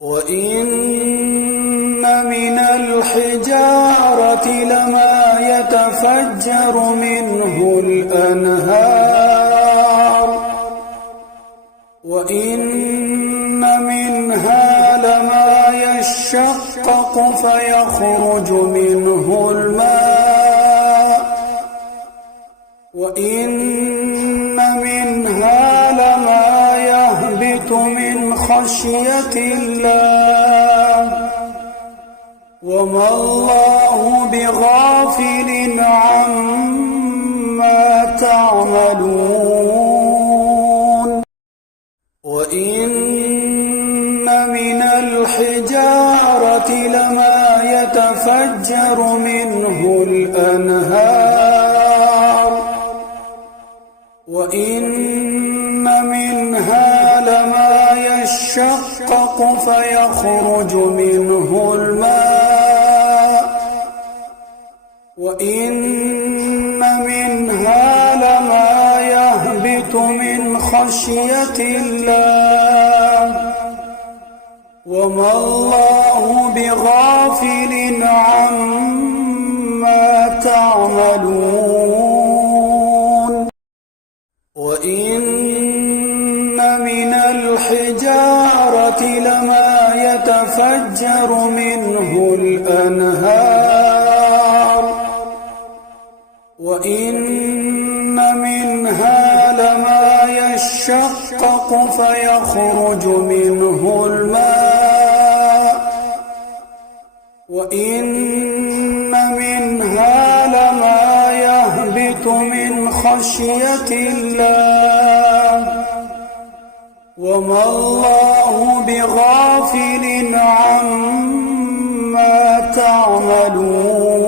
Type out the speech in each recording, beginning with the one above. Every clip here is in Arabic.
وَإِنَّ مِنَ الْحِجَارَةِ لَمَا يَتَفَجَّرُ مِنْهُ الْأَنْهَارُ وَإِنَّ مِنْهَا لَمَا يَشَّقَّقُ فَيَخْرُجُ مِنْهُ الْمَاءُ وَإِنَّ مِنْهَا لَمَا يَهْبِطُ مِنْ خَشْيَةِ اللَّهِ وَمَا اللَّهُ بِغَافِلٍ عَمَّا تَعْمَلُونَ وَإِنَّ مِنَ الْحِجَارَةِ لَمَا يَتَفَجَّرُ مِنْهُ الْأَنْهَارُ وَإِنَّ مِنْهَا لَمَا يَشَّقَّقُ فَيَخْرُجُ مِنْهُ الْمَاءُ وَإِنَّ مِنْهَا لَمَا يَهْبِطُ مِنْ خَشْيَةِ اللَّهِ وَمَا اللَّهُ بِغَافِلٍ عَمَّا تَعْمَلُونَ وَإِنَّ مِنَ الْحِجَارَةِ لَمَا يَتَفَجَّرُ مِنْهُ الْأَنْهَارُ وَإِنَّ مِنْهَا لَمَا يَشَّقَّقُ فَيَخْرُجُ مِنْهُ الْمَاءُ وَإِنَّ مِنْهَا لَمَا يَهْبِطُ مِنْ خَشْيَةِ اللَّهِ وَمَا اللَّهُ بِغَافِلٍ عَمَّا تَعْمَلُونَ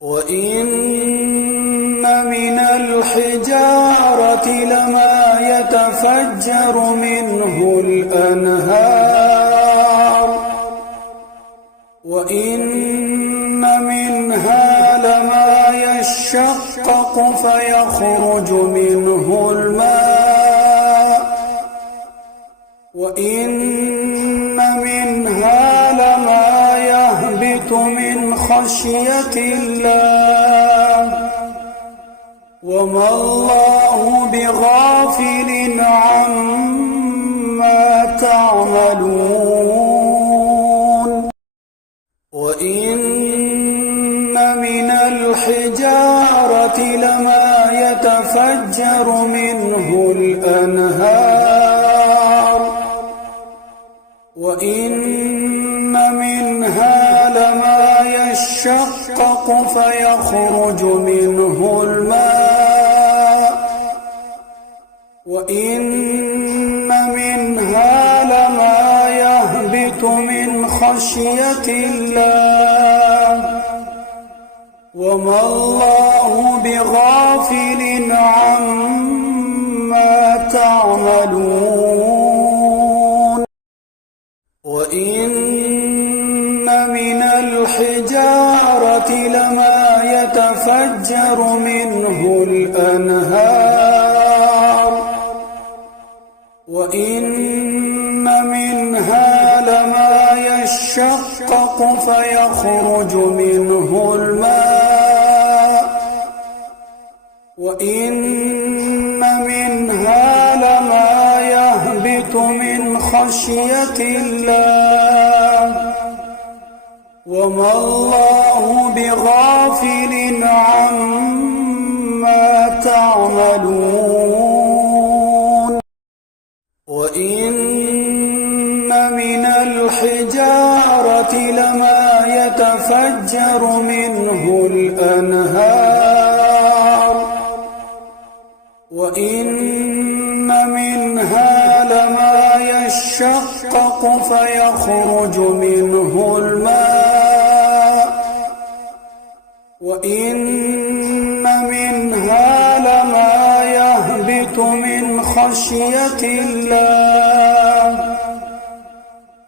وَإِنَّ مِنَ الْحِجَارَةِ لَمَا يَتَفَجَّرُ مِنْهُ الْأَنْهَارُ وَإِنَّ مِنْهَا لَمَا يَشَّقَّقُ فَيَخْرُجُ مِنْهُ الْمَاءُ وَإِنَّ مِنْهَا لَمَا يَهْبِطُ مِنْ خَشْيَةِ اللَّهِ وَمَا اللَّهُ بِغَافِلٍ عَمَّا تَعْمَلُونَ وَإِنَّ مِنَ الْحِجَارَةِ لَمَا يَتَفَجَّرُ مِنْهُ الْأَنْهَارُ وَإِنَّ مِنْهَا لَمَا يَشَّقَّقُ فَيَخْرُجُ مِنْهُ الْمَاءُ وَإِنَّ مِنْهَا لَمَا يَهْبِطُ مِنْ خَشْيَةِ اللَّهِ وَمَا اللَّهُ بِغَافِلٍ عَمَّا تَعْمَلُونَ وَإِنَّ مِنَ الْحِجَارَةِ لَمَا يَتَفَجَّرُ مِنْهُ الْأَنْهَارُ وَإِنَّ مِنْهَا لَمَا يَشَّقَّقُ فَيَخْرُجُ مِنْهُ الْمَاءُ وَإِنَّ مِنْهَا لَمَا يَهْبِطُ مِنْ خَشْيَةِ اللَّهِ وَمَا اللَّهُ بِغَافِلٍ عَمَّا تَعْمَلُونَ وَإِنَّ مِنَ الْحِجَارَةِ لَمَا يَتَفَجَّرُ مِنْهُ الْأَنْهَارُ وَإِنَّ مِنْهَا لَمَا يَشَّقَّقُ فَيَخْرُجُ مِنْهُ الْمَاءُ وَإِنَّ مِنْهَا لَمَا يَهْبِطُ مِنْ خَشْيَةِ اللَّهِ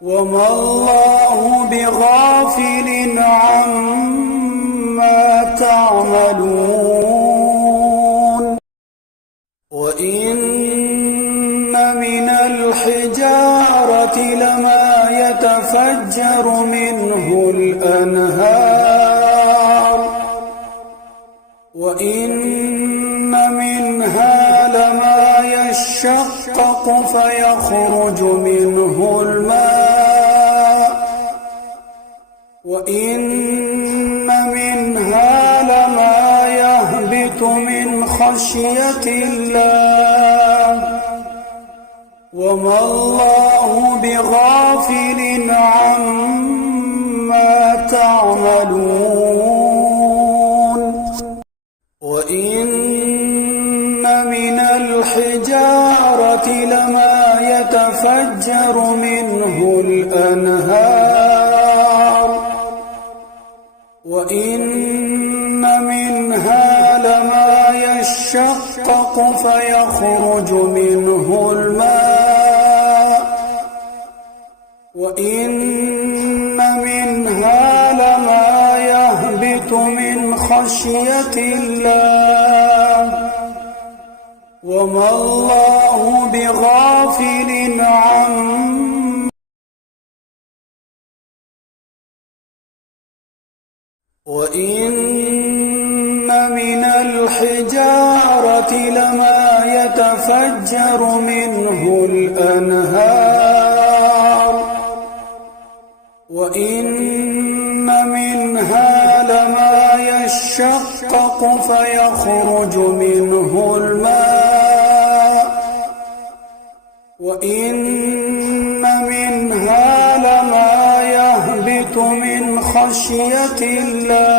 وَمَا اللَّهُ بِغَافِلٍ عَمَّا تَعْمَلُونَ وَإِنَّ مِنَ الْحِجَارَةِ الحجارة لما يتفجر منه الأنهار وإن منها لما يشقق فيخرج منه الماء وإن منها لما يهبط من خشية الله وما الله بغافل عما تعملون وإن من الحجارة لما يتفجر منه الأنهار وإن منها لما يشقق فيخرج منه الماء وإن منها لما يهبط من خشية الله وما الله بغافل عما وإن من الحجارة لما يتفجر منه الأنهار وإن منها لما يشقق فيخرج منه الماء وإن منها لما يهبط من خشية الله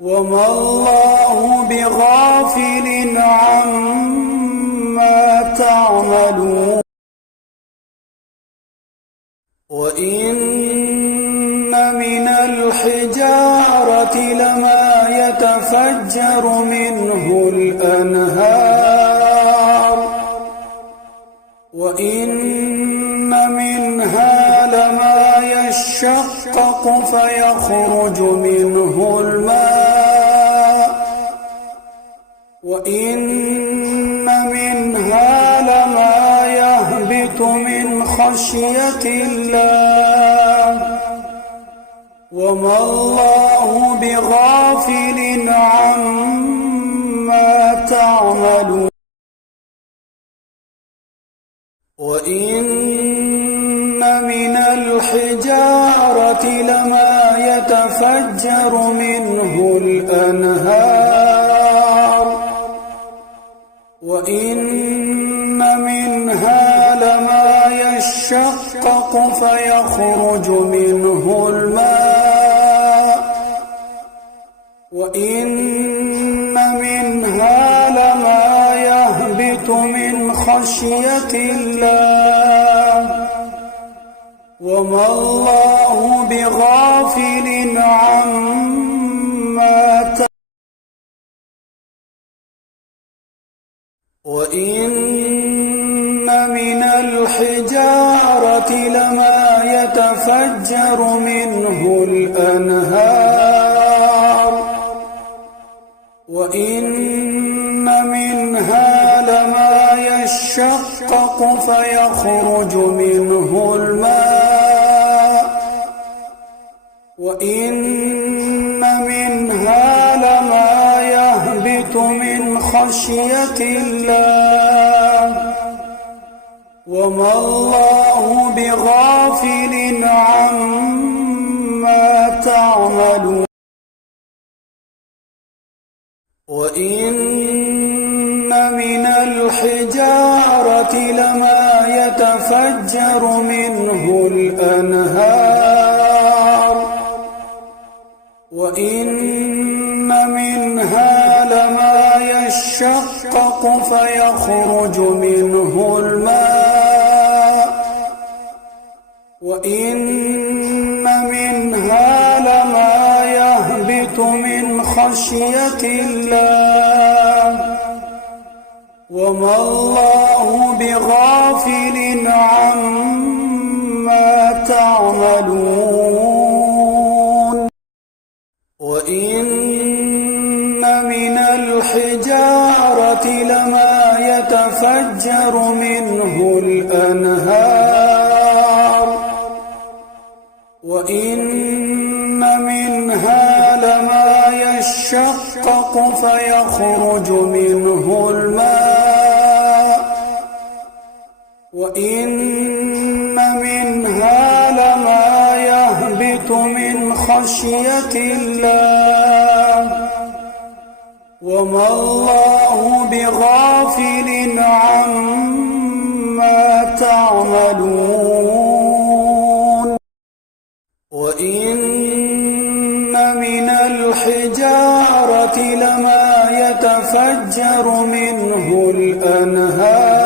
وما الله بغافل عما تعملون وإن من الحجارة لما يتفجر منه الأنهار وإن منها لما يشقق فيخرج منه الماء وإن منها لما يهبط من خشية الله وما الله بغافل عما تعملون وإن من الحجارة لما يتفجر منه الأنهار وإن منها لما يشقق فيخرج منه الماء وإن منها لما يهبط من خشية الله وما الله بغافل عما تعملون وإن من الحجارة لما يتفجر منه الأنهار وإن منها لما يشقق فيخرج منه الماء وإن منها لما يهبط من خشية الله وما الله بغافل عما تعملون وإن من الحجارة لما يتفجر منه الأنهار وإن منها لما يشقق فيخرج منه الماء وإن منها لما يهبط من خشية الله وما الله بغافل عما تعملون وإن من الحجارة لما يتفجر منه الأنهار وإن منها لما يشقق فيخرج منه الماء وإن منها لما يهبط من خشية الله وما الله بغافل عما تعملون وإن من الحجارة لما يتفجر منه الأنهار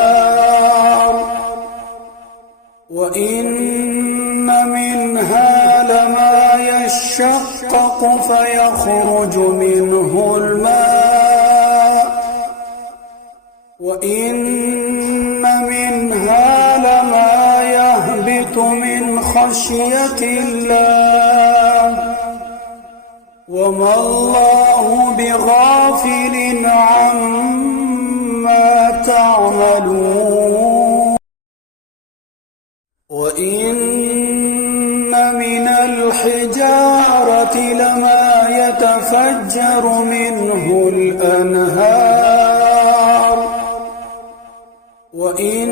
وإن منها لما يشقق فيخرج منه الماء وإن منها لما يهبط من خشية الله وما الله بغافل عما تعملون وإن من الحجارة لما يتفجر منه الأنهار وإن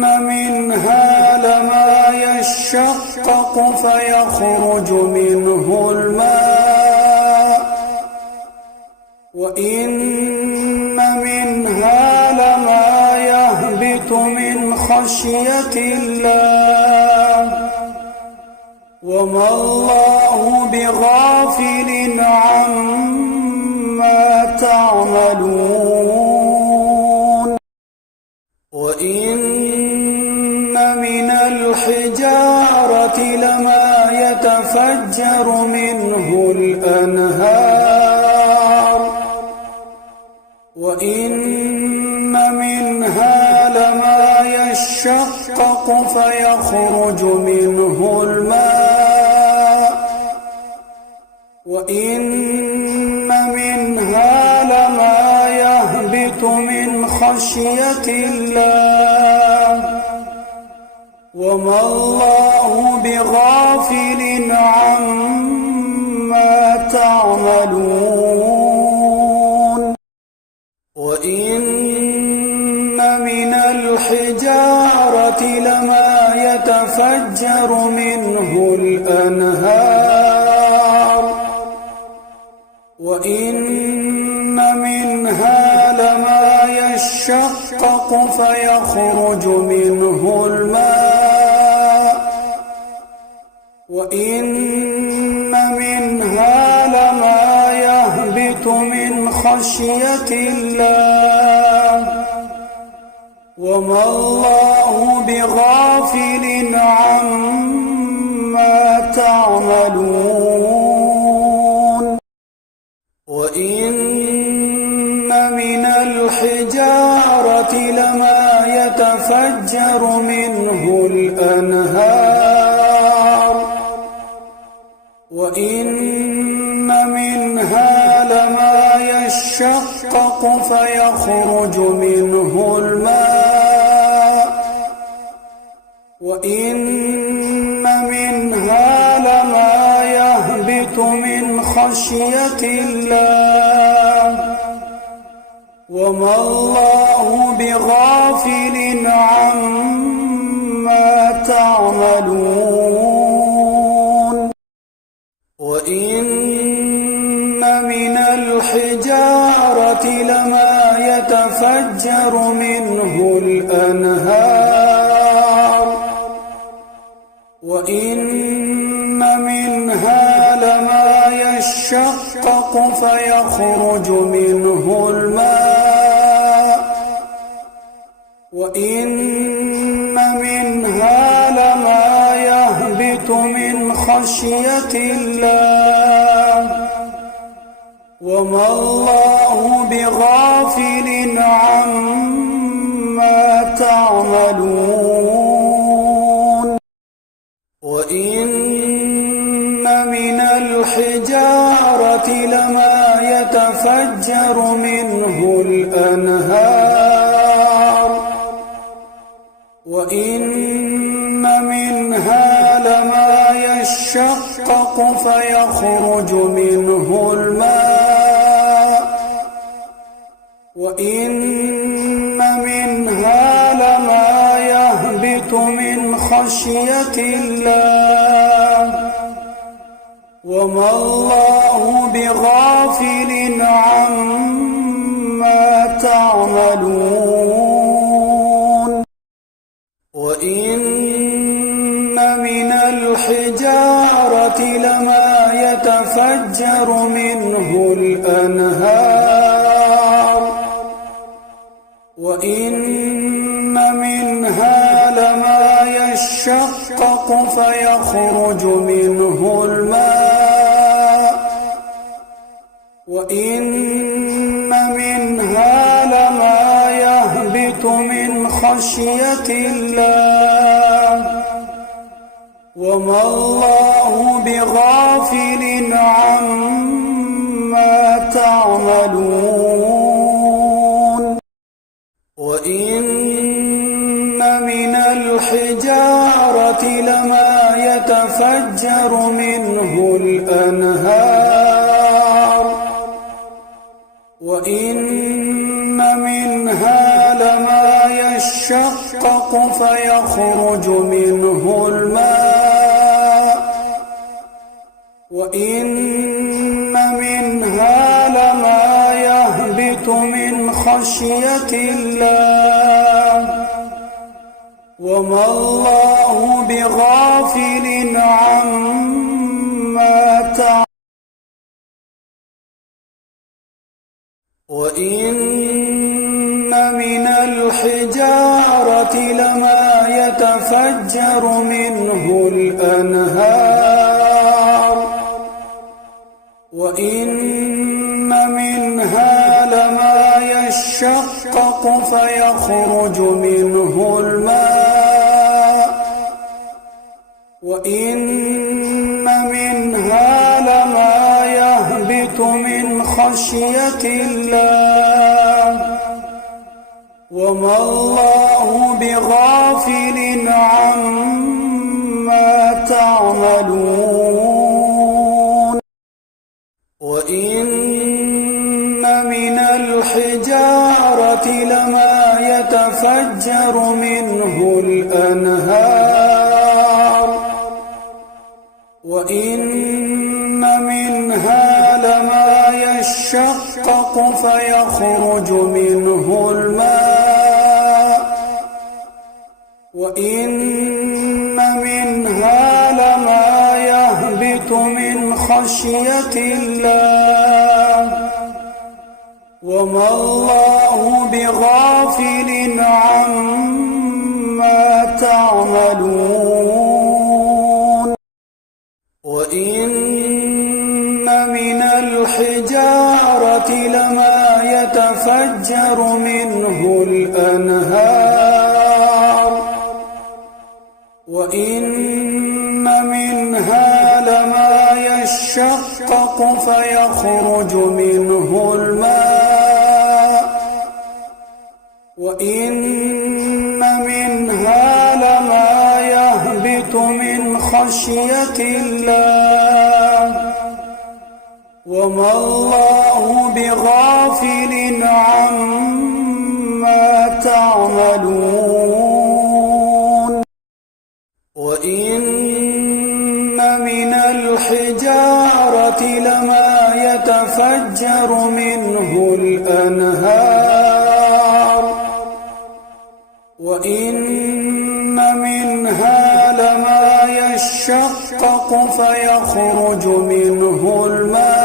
منها لما يشقق فيخرج منه الماء وإن منها لما يهبط من خشية الله وما الله بغافل عما تعملون وإن من الحجارة لما يتفجر منه الأنهار وإن منها لما يشقق فيخرج منه الماء وإن منها لما يهبط من خشية الله وما الله بغافل عما تعملون وإن من الحجارة لما يتفجر منه الأنهار وإن منها لما يشقق فيخرج منه الماء وإن منها لما يهبط من خشية الله وما الله بغافل عما تعملون وإن من الحجارة لما يتفجر منه الأنهار وإن منها لما يشقق فيخرج منه الماء وإن منها لما يهبط من خشية الله وما الله بغافل عما تعملون وإن من الحجارة لما يتفجر منه الأنهار وإن منها لما يشقق فيخرج منه الماء وإن منها لما يهبط من خشية الله وما الله بغافل عما تعملون وإن من الحجارة لما يتفجر منه الأنهار وإن منها لما يشقق فيخرج منه الماء وإن منها لما يهبط من خشية الله وما الله بغافل عما تعملون وإن من الحجارة لما يتفجر منه الأنهار وإن منها لما يشقق فيخرج منه الماء وإن منها لما يهبط من خشية الله وما الله بغافل عما تعملون وإن من الحجارة لما يتفجر منه الأنهار وإن منها لما يشقق فيخرج منه الماء وإن منها لما يهبط من خشية الله وما الله بغافل عما تعملون وإن من الحجارة لما يتفجر منه الأنهار وإن منها لما يشقق فيخرج منه الماء وإن منها لما يهبط من خشية الله وما الله بغافل عما تعملون وإن من الحجارة لما يتفجر منه الأنهار وإن منها لما يشقق فيخرج منه الماء وإن منها لما يهبط من خشية الله وما الله بغافل عما تعملون وإن من الحجارة لما يتفجر منه الأنهار وإن منها لما يشقق فيخرج منه الماء وإن منها لما يهبط من خشية الله وما الله بغافل عما تعملون وإن من الحجارة لما يتفجر منه الأنهار وإن منها لما يشقق فيخرج منه الماء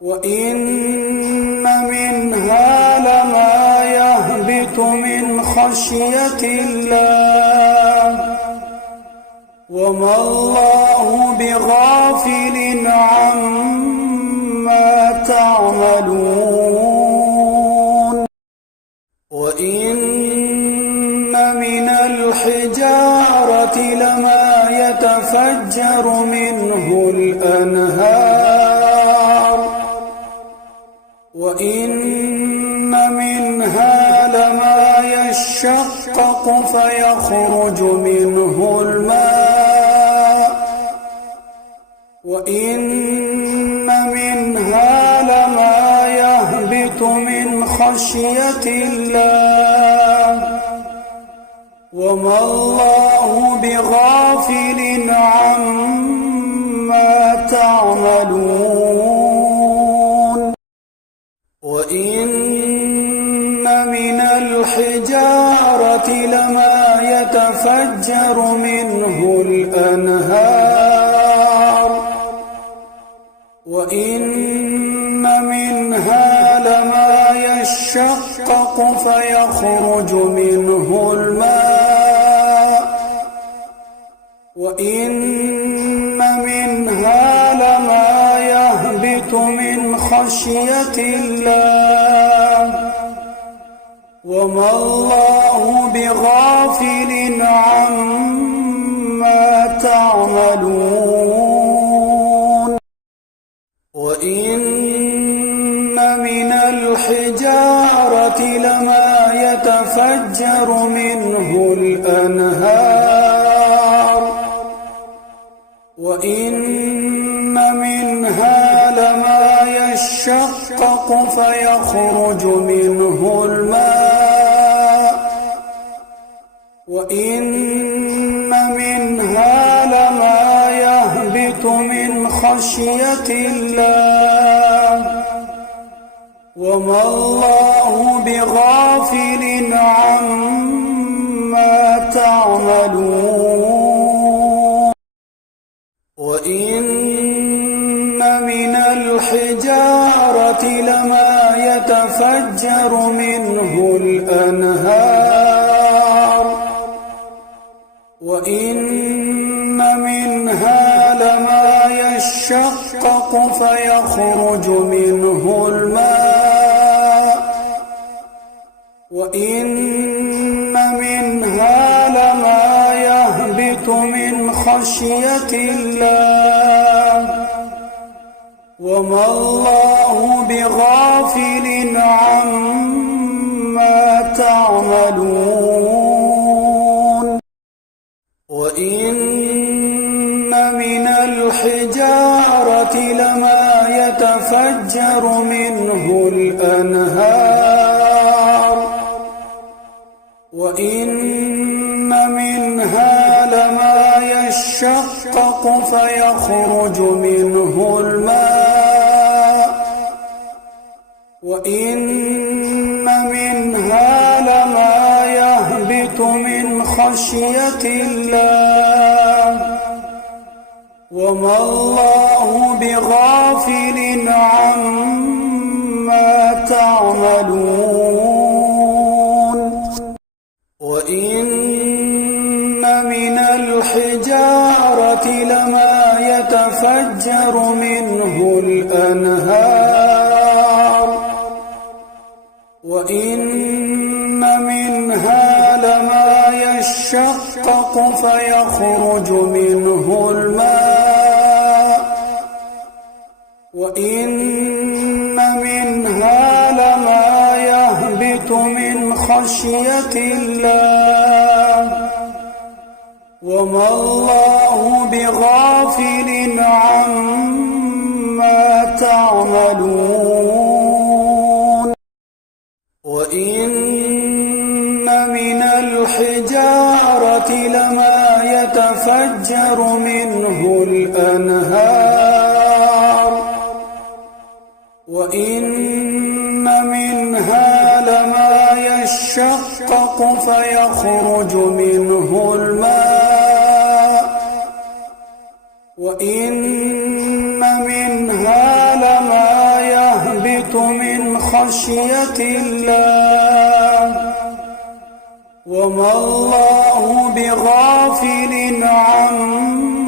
وإن منها لما يهبط من خشية الله وما الله بغافل عما تعملون وإن من الحجارة لما يتفجر منه الأنهار وإن منها لما يشقق فيخرج منه الماء وإن منها لما يهبط من خشية الله وما الله بغافل عما تعملون وإن من الحجارة لما يتفجر منه الأنهار وإن منها لما يشقق فيخرج منه الماء وإن منها لما يهبط من خشية الله وما الله بغافل عما تعملون وإن من الحجارة لما يتفجر منه الأنهار وإن منها لما يشقق فيخرج منه الماء وإن منها لما يهبط من خشية الله وما الله بغافل عما تعملون وإن من الحجارة لما يتفجر منه الأنهار وإن منها لما يشقق فيخرج منه الماء وإن منها لما يهبط من خشية الله وما الله بغافل عما تعملون وإن من الحجارة لما يتفجر منه الأنهار وإن منها لما يشقق فيخرج منه الماء وإن منها لما يهبط من خشية الله وما الله بغافل عما تعملون وإن من الحجارة لما يتفجر منه الأنهار وإن منها لما يشقق فيخرج منه الماء وإن منها لما يهبط من خشية الله وما الله بغافل عما تعملون وإن من الحجارة لما يتفجر منه الأنهار وإن منها لما يشقق فيخرج منه الماء وإن منها لما يهبط من خشية الله وما الله بغافل عما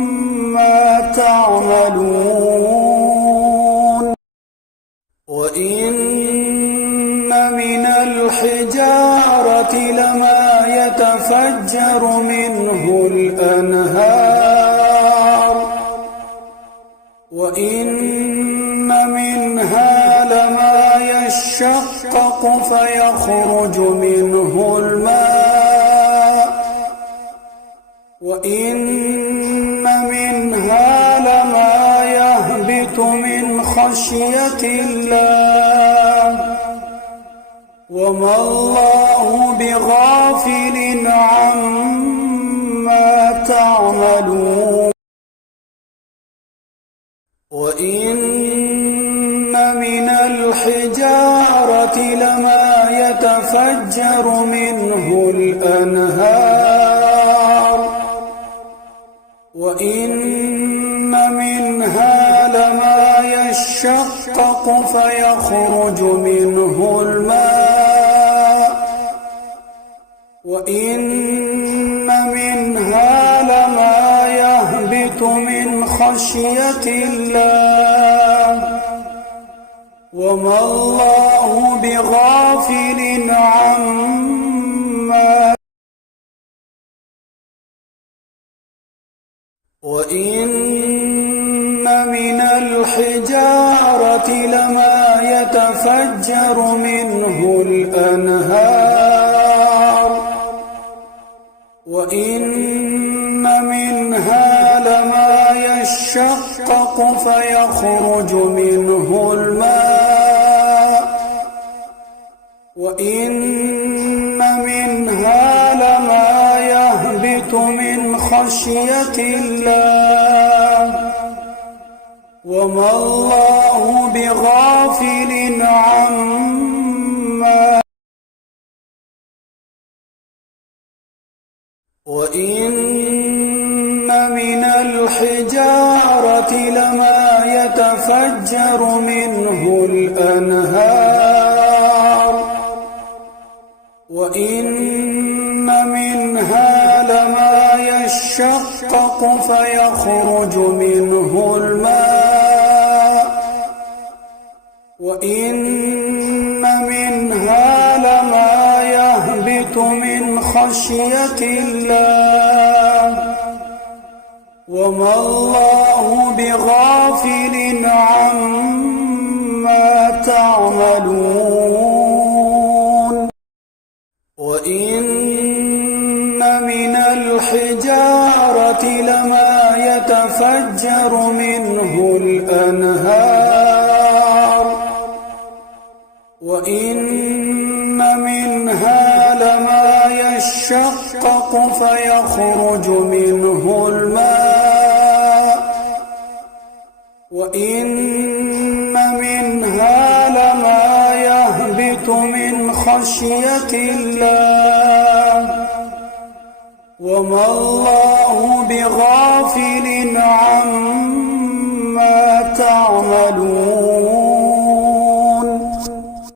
تعملون وإن من الحجارة لما يتفجر منه الأنهار وإن منها لما يشقق فيخرج منه الماء خشية الله وما الله بغافل عما تعملون وإن من الحجارة لما يتفجر منه الأنهار وإن منها لما يشقق فيخرج منه الماء وإن منها لما يهبط من خشية الله وما الله بغافل عما وإن من الحجارة لما يتفجر منه الأنهار وإن منها لما يشقق فيخرج منه الماء وإن منها لما يهبط من خشية الله وما الله بغافل عما وإن من الحجارة لما يتفجر منه الأنهار وإن منها لما يشقق فيخرج منه الماء وإن منها لما يهبط من خشية الله وما الله بغافل عما تعملون وإن من الحجارة لما يتفجر منه الأنهار وإن منها لما يشقق فيخرج منه الماء وإن منها لما يهبط من خشية الله وما الله بغافل عما تعملون